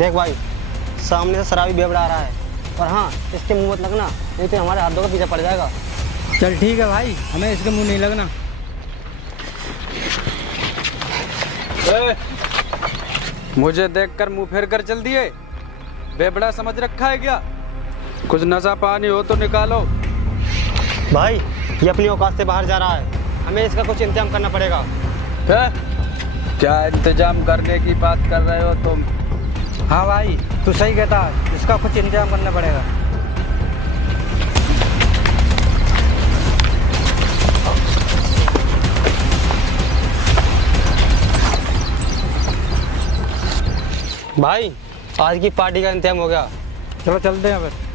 देख भाई, सामने से शराबी बेवड़ा आ रहा है, और हाँ इसके मुंह मत लगना, नहीं तो हमारे हाथों का पीछा पड़ जाएगा। चल ठीक है भाई, हमें इसके मुंह नहीं लगना। मुझे देखकर मुंह फेर कर चल दिए, बेबड़ा समझ रखा है क्या? कुछ नशा पानी हो तो निकालो। भाई ये अपनी औकात से बाहर जा रहा है, हमें इसका कुछ इंतजाम करना पड़ेगा। है? क्या इंतजाम करने की बात कर रहे हो तुम? हाँ भाई तू सही कहता है, इसका कुछ इंतजाम करना पड़ेगा। भाई आज की पार्टी का इंतजाम हो गया, चलो चलते हैं फिर।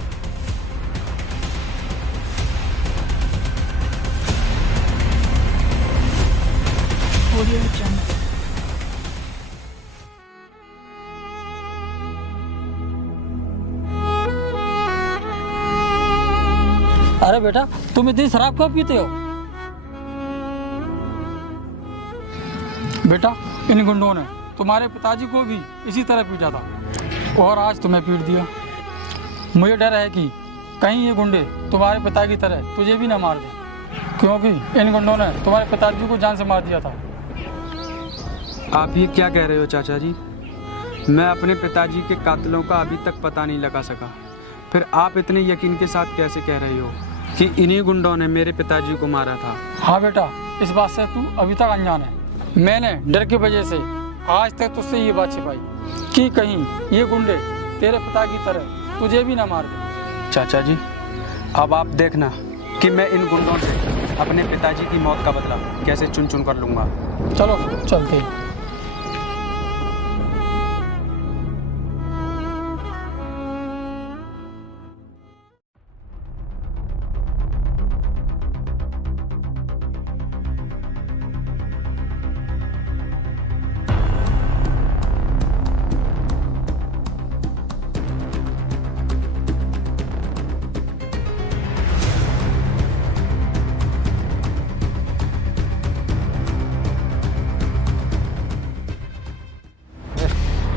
अरे बेटा, तुम इतनी शराब कब पीते हो? बेटा, इन गुंडों ने तुम्हारे पिताजी को भी इसी तरह पीटा था और आज तुम्हें पीट दिया। मुझे डर है कि कहीं ये गुंडे तुम्हारे पिता की तरह तुझे भी ना मार दें, क्योंकि इन गुंडों ने तुम्हारे पिताजी को जान से मार दिया था। आप ये क्या कह रहे हो चाचा जी? मैं अपने पिताजी के कातिलों का अभी तक पता नहीं लगा सका, फिर आप इतने यकीन के साथ कैसे कह रहे हो कि इन्हीं गुंडों ने मेरे पिताजी को मारा था? हाँ बेटा, इस बात से तू अभी तक अनजान है। मैंने डर की वजह से आज तक तुझसे ये बात छिपाई कि कहीं ये गुंडे तेरे पिता की तरह तुझे भी ना मार दे। चाचा जी, अब आप देखना कि मैं इन गुंडों से अपने पिताजी की मौत का बदला कैसे चुन चुन कर लूँगा। चलो चलते हैं।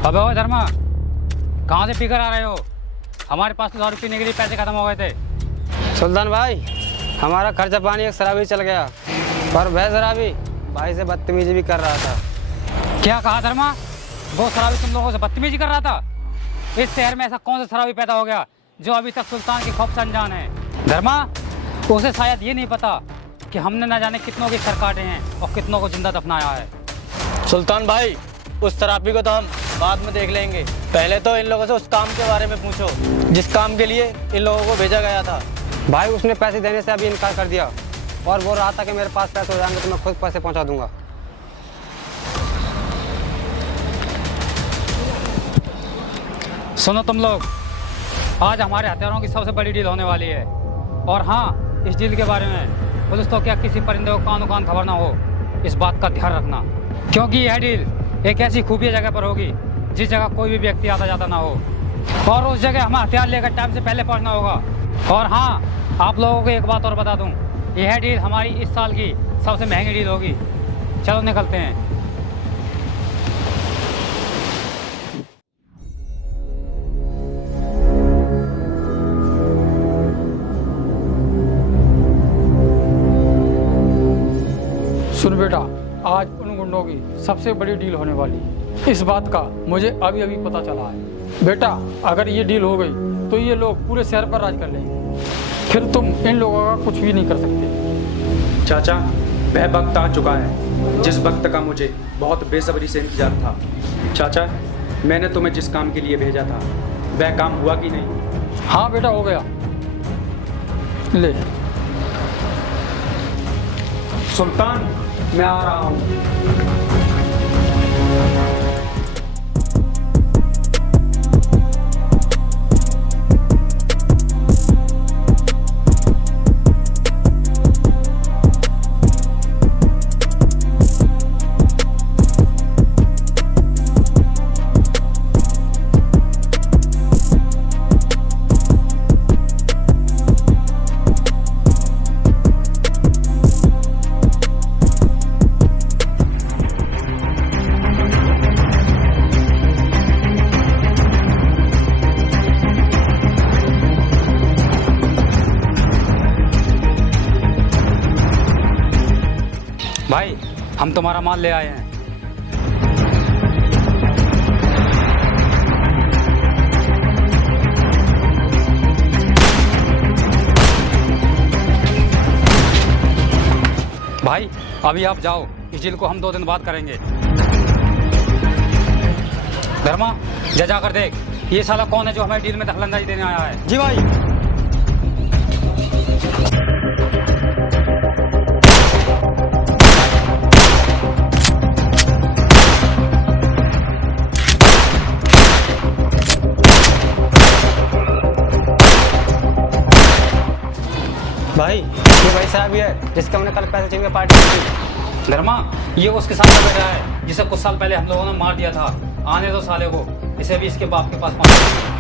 अबे ओ धर्मा, कहाँ से पीकर आ रहे हो? हमारे पास तो दारू पीने के लिए पैसे खत्म हो गए थे। सुल्तान भाई, हमारा खर्चा पानी एक शराबी चल गया, पर वह शराबी भाई से बदतमीजी भी कर रहा था। क्या कहा धर्मा? वो शराबी तुम लोगों से बदतमीजी कर रहा था? इस शहर में ऐसा कौन सा शराबी पैदा हो गया जो अभी तक सुल्तान के खौफ से अनजान है? धर्मा, उसे शायद ये नहीं पता कि हमने न जाने कितनों के सर काटे हैं और कितनों को जिंदा दफनाया है। सुल्तान भाई, उस शराबी को तो हम बाद में देख लेंगे, पहले तो इन लोगों से उस काम के बारे में पूछो जिस काम के लिए इन लोगों को भेजा गया था। भाई उसने पैसे देने से अभी इनकार कर दिया और बोल रहा था कि मेरे पास पैसे हो जाएंगे तो मैं खुद पैसे पहुंचा दूंगा। सुनो तुम लोग, आज हमारे हथियारों की सबसे बड़ी डील होने वाली है। और हाँ, इस डील के बारे में पुलिस तो क्या किसी परिंदे को कानो कान खबर ना हो, इस बात का ध्यान रखना, क्योंकि यह डील एक ऐसी खुफिया जगह पर होगी जिस जगह कोई भी व्यक्ति आता जाता ना हो, और उस जगह हमें हथियार लेकर टाइम से पहले पहुंचना होगा। और हाँ, आप लोगों को एक बात और बता दूं, यह डील हमारी इस साल की सबसे महंगी डील होगी। चलो निकलते हैं। सुन बेटा, आज उन गुंडों की सबसे बड़ी डील होने वाली है, इस बात का मुझे अभी अभी पता चला है। बेटा, अगर ये डील हो गई तो ये लोग पूरे शहर पर राज कर लेंगे, फिर तुम इन लोगों का कुछ भी नहीं कर सकते। चाचा, वह वक्त आ चुका है जिस वक्त का मुझे बहुत बेसब्री से इंतजार था। चाचा, मैंने तुम्हें जिस काम के लिए भेजा था वह काम हुआ कि नहीं? हाँ बेटा, हो गया। ले। सुल्तान, मैं आ रहा हूँ। भाई हम तुम्हारा माल ले आए हैं। भाई अभी आप जाओ, इस डील को हम 2 दिन बाद करेंगे। धर्मा जा कर देख ये साला कौन है जो हमें डील में दखलंदाजी देने आया है। जी भाई। भाई ये भाई साहब ही है जिसके हमने कल पैसे चाहिए पार्टी की। धर्मा ये उसके साथ का बेटा है जिसे कुछ साल पहले हम लोगों ने मार दिया था। आने दो साले को, इसे भी इसके बाप के पास पहुंचा।